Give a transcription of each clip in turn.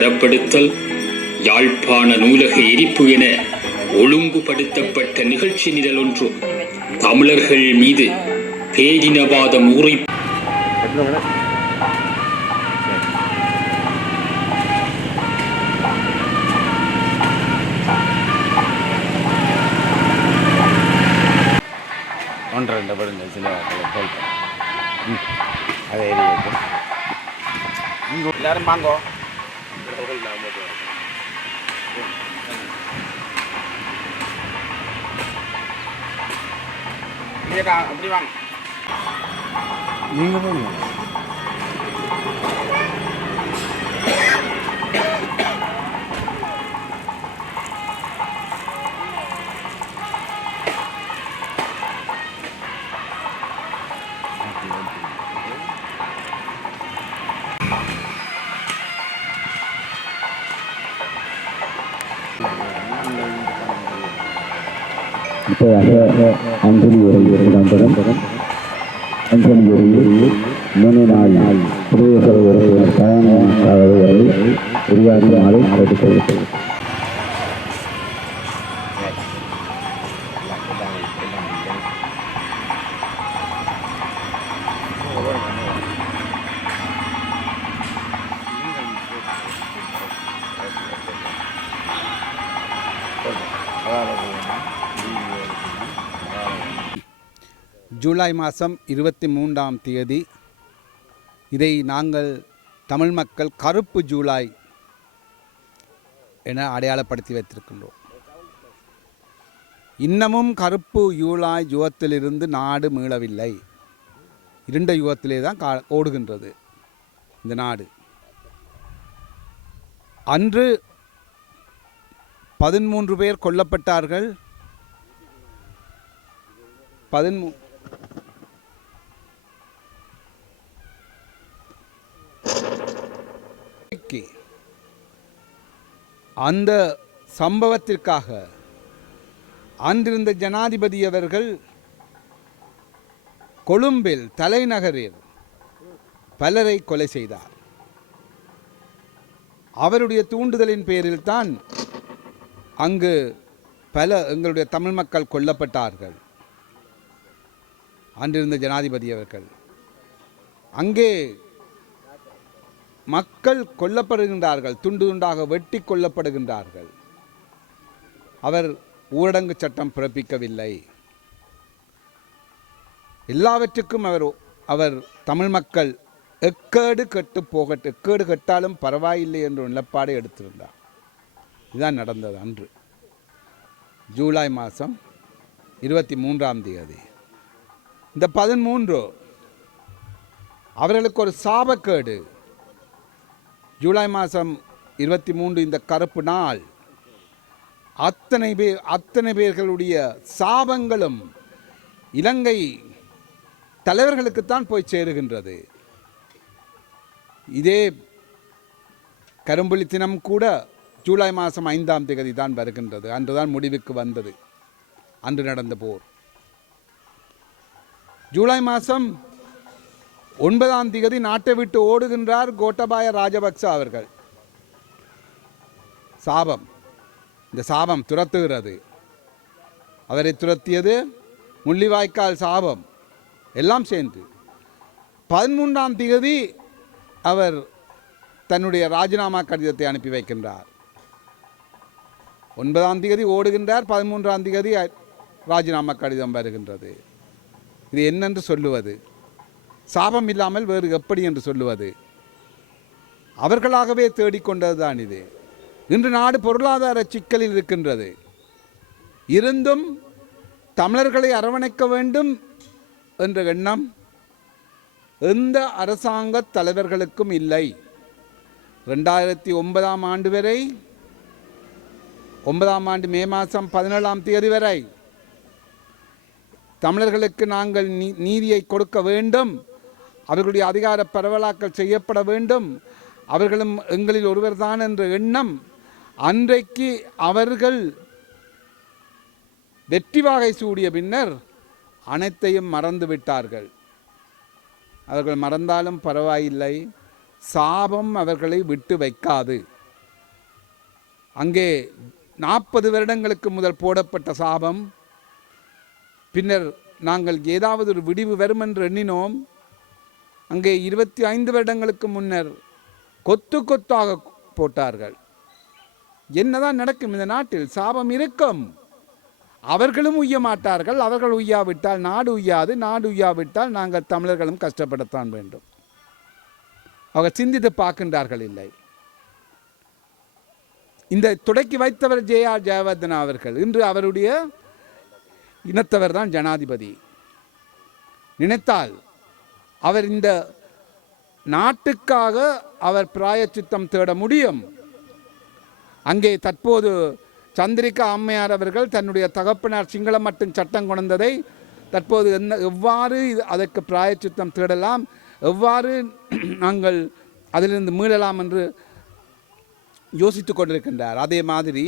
தரப்படுத்தல் யாழ்ப்பாண நூலக எரிப்பு என ஒழுங்குபடுத்தப்பட்ட நிகழ்ச்சி நிரல் ஒன்று தமிழர்கள் மீது பேரினவாத முறை எல்லாரும் வாங்கோ அப்படி வாங்க நீங்க போங்க அஞ்சலி உரையில் அஞ்சலி உரையில் முன்னே நாள் பிரதேச உறுப்பினர் பயணம் வரை உருவாக்குமாறு கேட்டுக்கொள்கிறது. ஜூலை மாதம் 23ஆம் தேதி இதை நாங்கள் தமிழ் மக்கள் கருப்பு ஜூலை என அடையாளப்படுத்தி வைத்திருக்கின்றோம். இன்னமும் கருப்பு ஜூலை யுகத்திலிருந்து நாடு மீளவில்லை. இருண்ட யுகத்திலே தான் ஓடுகின்றது இந்த நாடு. அன்று 13 பேர் கொல்லப்பட்டார்கள். 13 அந்த சம்பவத்திற்காக அன்றிருந்த ஜனாதிபதி அவர்கள் கொழும்பில் தலைநகரில் பலரை கொலை செய்தார். அவருடைய தூண்டுதலின் பேரில் தான் அங்கு பல எங்களுடைய தமிழ் மக்கள் கொல்லப்பட்டார்கள். அன்றிருந்த ஜனாதிபதி அவர்கள் அங்கே மக்கள் கொல்லப்படுகின்றார்கள், துண்டு துண்டாக வெட்டி கொல்லப்படுகின்றார்கள். அவர் ஊரடங்கு சட்டம் பிறப்பிக்கவில்லை. எல்லாவற்றுக்கும் அவர் தமிழ் மக்கள் எக்கேடு கெட்டாலும் பரவாயில்லை என்ற நிலப்பாடை எடுத்திருந்தார். இதுதான் நடந்தது அன்று ஜூலை மாதம் 23ஆம் தேதி. இந்த 13 அவர்களுக்கு ஒரு சாபக்கேடு. ஜூலை மாதம் 23 இந்த கருப்பு நாள் அத்தனை பேர்களுடைய சாபங்களும் இலங்கை தலைவர்களுக்குத்தான் போய் சேருகின்றது. இதே கரும்புலி தினம் கூட ஜூலை மாதம் 5ஆம் தேதி தான் வருகின்றது. அன்றுதான் முடிவுக்கு வந்தது அன்று நடந்த போர். ஜூலை மாதம் 9ஆம் தேதி நாட்டை விட்டு ஓடுகின்றார் கோட்டபாய ராஜபக்ச அவர்கள். சாபம், இந்த சாபம் துரத்துகிறது. அவரை துரத்தியது முள்ளிவாய்க்கால் சாபம் எல்லாம் சேர்ந்து 13ஆம் தேதி அவர் தன்னுடைய ராஜினாமா கடிதத்தை அனுப்பி வைக்கின்றார். 9ஆம் தேதி ஓடுகின்றார், 13ஆம் தேதி ராஜினாமா கடிதம் வருகின்றது. இது என்னென்று சொல்லுவது? சாபம் இல்லாமல் வேறு எப்படி என்று சொல்லுவது? அவர்களாகவே தேடிக்கொண்டது தான் இது. இன்று நாடு பொருளாதார சிக்கலில் இருக்கின்றது. இருந்தும் தமிழர்களை அரவணைக்க வேண்டும் என்ற எண்ணம் எந்த அரசாங்க தலைவர்களுக்கும் இல்லை. 2009ஆம் ஆண்டு வரை, 9ஆம் ஆண்டு மே மாதம் 17ஆம் தேதி வரை தமிழர்களுக்கு நாங்கள் நீதியை கொடுக்க வேண்டும், அவர்களுடைய அதிகார பரவலாக்கல் செய்யப்பட வேண்டும், அவர்களும் எங்களில் ஒருவர் தான் என்ற எண்ணம் அன்றைக்கு அவர்கள் வெற்றி வாகை சூடிய பின்னர் அனைத்தையும் மறந்து விட்டார்கள். அவர்கள் மறந்தாலும் பரவாயில்லை, சாபம் அவர்களை விட்டு வைக்காது. அங்கே 40 வருடங்களுக்கு முதல் போடப்பட்ட சாபம். பின்னர் நாங்கள் ஏதாவது ஒரு விடிவு வரும் என்று எண்ணினோம். அங்கே 25 வருடங்களுக்கு முன்னர் கொத்து கொத்தாக போட்டார்கள். என்னதான் நடக்கும் இந்த நாட்டில்? சாபம் இருக்கும். அவர்களும் உய்ய மாட்டார்கள். அவர்கள் உய்யாவிட்டால் நாடு உய்யாது. நாடு உய்யாவிட்டால் நாங்கள் தமிழர்களும் கஷ்டப்படத்தான் வேண்டும். அவர்கள் சிந்தித்து பார்க்கின்றார்கள் இல்லை. இந்த தொடக்கி வைத்தவர் ஜே.ஆர். ஜெயவர்தனா அவர்கள். இன்று அவருடைய இனத்தவர் தான் ஜனாதிபதி. நினைத்தால் அவர் இந்த நாட்டுக்காக அவர் பிராயச்சித்தம் தேட முடியும். அங்கே தற்போது சந்திரிகா அம்மையார் அவர்கள் தன்னுடைய தகப்பனார் சிங்களம் மட்டும் சட்டம் கொண்டதை தற்போது எவ்வாறு அதற்கு பிராயச்சித்தம் தேடலாம், எவ்வாறு நாங்கள் அதிலிருந்து மீளலாம் என்று யோசித்து கொண்டிருக்கின்றார். அதே மாதிரி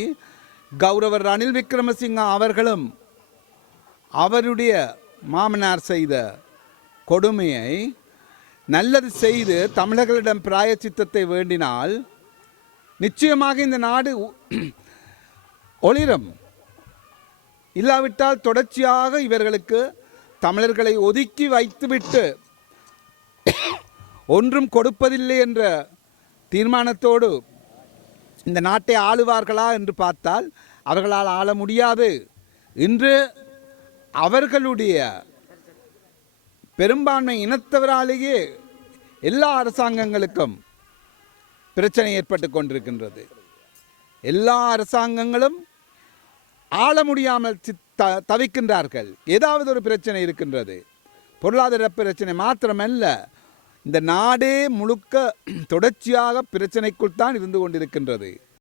கௌரவர் ரணில் விக்ரமசிங்க அவர்களும் அவருடைய மாமனார் செய்த கொடுமையை நல்லது செய்து தமிழர்களிடம் பிராயச்சித்தத்தை வேண்டினால் நிச்சயமாக இந்த நாடு ஒளிரும். இல்லாவிட்டால் தொடர்ச்சியாக இவர்களுக்கு தமிழர்களை ஒதுக்கி வைத்துவிட்டு ஒன்றும் கொடுப்பதில்லை என்ற தீர்மானத்தோடு இந்த நாட்டை ஆளுவார்களா என்று பார்த்தால் அவர்களால் ஆள முடியாது. இன்று அவர்களுடைய பெரும்பான்மை இனத்தவராலேயே எல்லா அரசாங்கங்களுக்கும் பிரச்சனை ஏற்பட்டு கொண்டிருக்கின்றது. எல்லா அரசாங்கங்களும் ஆள முடியாமல் தவிக்கின்றார்கள். ஏதாவது ஒரு பிரச்சனை இருக்கின்றது. பொருளாதார பிரச்சனை மாத்திரமல்ல, இந்த நாடே முழுக்க தொடர்ச்சியாக பிரச்சனைக்குள் தான் இருந்து கொண்டிருக்கின்றது.